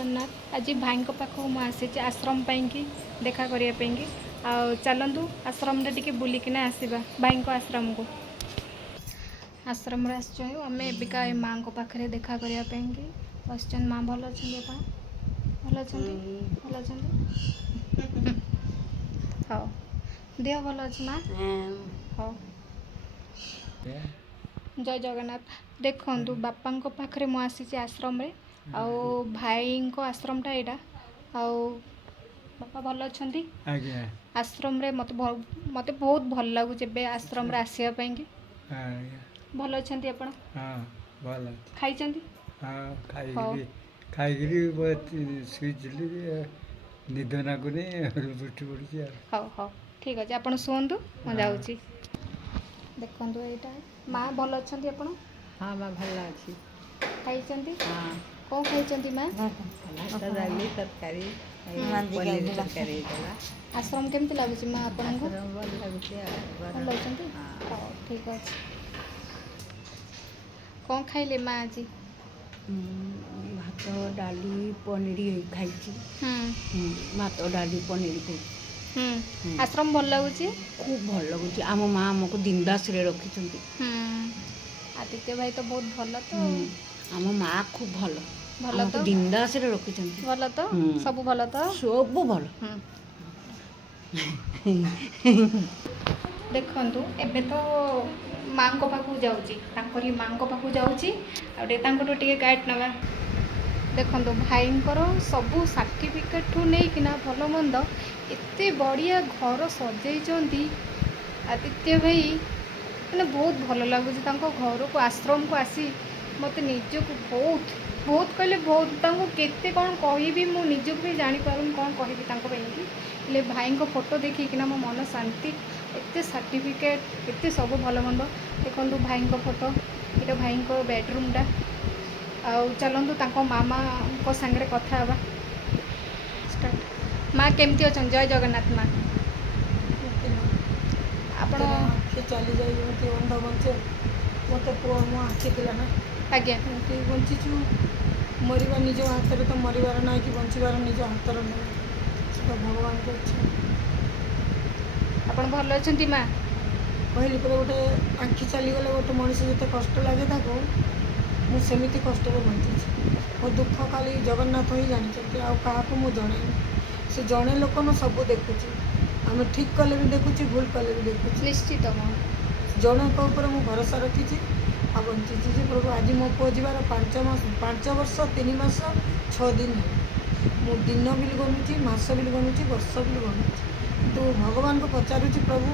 जगन्नाथ आज भाई पाखक मुझे आश्रम की देखा करने चलतु आश्रम टे बुलिकिना आसवा भाई आश्रम को आश्रम आम एबिका माँ पाखे देखा करने बस माँ भल अच्छा भल अच्छा हाँ देह भल अच्छे माँ हाँ जय जगन्नाथ देखु बापा पाखे मुझे आश्रम रे आउ भाई आश्रमटा यहाँ बापा भल अच्छा आश्रम रे मत बहुत भल लगुच आश्रम आसवाई भल अच्छा आप खाई निद नागुनी बुटी पड़ी हाँ हाँ ठीक अच्छे आप शुंतु मुझे जाऊँगी देखु यहाँ माँ भल अच्छा आप हाँ माँ भल अच्छी खाई हाँ कौन खाई माँ भात डाली तरकारी पनीर तरकारी आश्रम केमती लगुच माँ आप भल लगुच भल अच्छा हाँ ठीक अच्छे कौन खाइले माँ आज भात डाली पनीर खाई भात डाली पनीर खाई आश्रम भल लगुच खूब भल लगुच आम माँ आमको दिंदास रखी आदित्य भाई तो बहुत भल तो आम माँ खूब भल भल तो दिंदास रखी भल तो सब भल तो सब भल देखु एबे तो माँ को पाखु जाऊँगी माँ को पाखु जाऊँगी टे गाइड नवा देखु भाई सबू सर्टिफिकेट ठू नहीं भल मंद एत बढ़िया घर सजाई आदित्य भाई मैंने बहुत भल लगुच घर को आश्रम को आसी मत निजक बहुत बहुत कहले बहुत केते कौन कहि मु निजक भी जानीपारूँ कौन कहि भाई को फोटो देखिकिना मो मन शांति एत सर्टिफिकेट एत सब भल मंद देखु भाई को फोटो ये भाई को बेडरूमटा चलतु मामा को सांगे कथा स्टार्ट माँ केमती अच्छा जय जगन्नाथ माँ आपण चली जाइए अंध बंचे मत पुआ मो आखि थी ना आज्ञा बंचीचु मरवा निज हाथ तो मरबार ना कि बंचार निज हाथ ना भगवान को इच्छा आपण भल अच्छा माँ कहली पर गोटे आखि चलीगले गोटे मनीष जिते कष्ट लगे मुझे कष्ट बंची मो दुख खाली जगन्नाथ ही जानते आउ जन से जड़े लोक न सब देखुची आम ठीक कले भी देखुची भूल कले भी देखुची निश्चित जनक ऊपर मु भरोसा रखी आ बंची प्रभु आज मो पुओ जीवार 5 वर्ष 3 मास 6 दिन है मु दिन बिल गणुची मास बिल गणुची वर्ष बिल गणुची तो भगवान को पचारुची प्रभु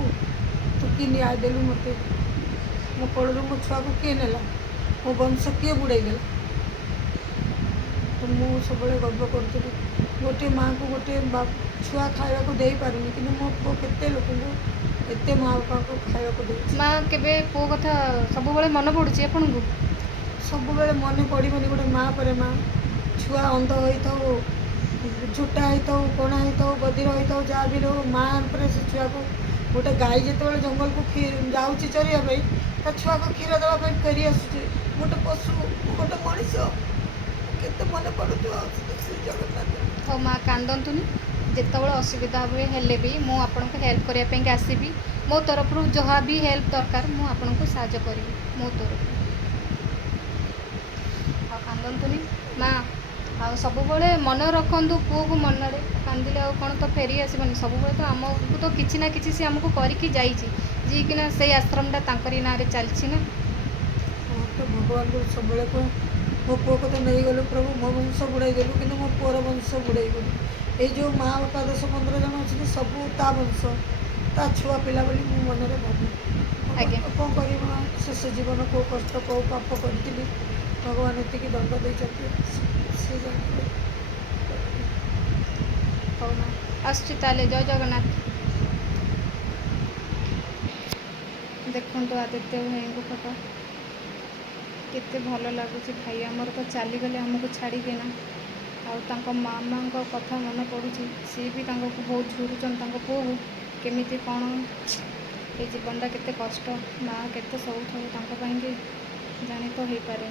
तू कि न्याय देलु मत मो कोल मो छुआ को किए नेला मो वंश किए बुड़ाईदेला तो मु सब गर्व करी गोटे माँ को गोटे छुआ खावा को दे पारुनी कि मो पुओ केते लोक एत माँ बापा को खावा को दे माँ केबे पुओ कथा सब मन पड़ुची आपन को सब मन पड़ोनी गोटे माँ पर माँ छुआ अंध होता झोटा होता कोणा होता बदिर होता जहाँ भी रहो माँ पर से छुआ को गोटे गाई जो जंगल को जाऊँगी चरिया ता छुआ को क्षीर देवाई फेरी आसुचे गोटे पशु गोटे मनीष केते मन पड़ु जगन्नाथ हाँ माँ कांदतुनि जितेबाला असुविधा हेले भी मु आपन को हेल्प करने आसबि मो तरफ जहाँ भी हेल्प दरकार मु आपन को साहाय्य करी मो तरफ कांदतुनि माँ आ सब मन रखु पुओ को मन कांदिले कौन तो फेरी आसबनी सब तो आमको तो किसी ना किसी सी आमको करके जाइकिना से आश्रमटा तांकरी ना रे चलछि ना तो भगवान को सब मो पुओ को तो नहीं गलु प्रभु मो वंश बुड़ाई देलु कि मो पुओर वंश बुड़ाई गलु ये जो माँ बापा 10-15 जन अच्छे सब ता वंश ता छुआ पिला बोली मो मन में भावे कौन कर शेष जीवन को कष्ट कौ पाप करी भगवान एति दंड देते सी हाँ माँ आसुची ताले जय जगन्नाथ देखु आदित्य भाई को फोटो केते भल लगुच भाई आमर तो चलीगले आमको छाड़ीकिना आउ मामा कथा मन पड़ू सी भी बहुत झुरुचन पुओ को केमी कौन ये जीवनटा केते कष्ट माँ केते सब जानी तो हो पारे।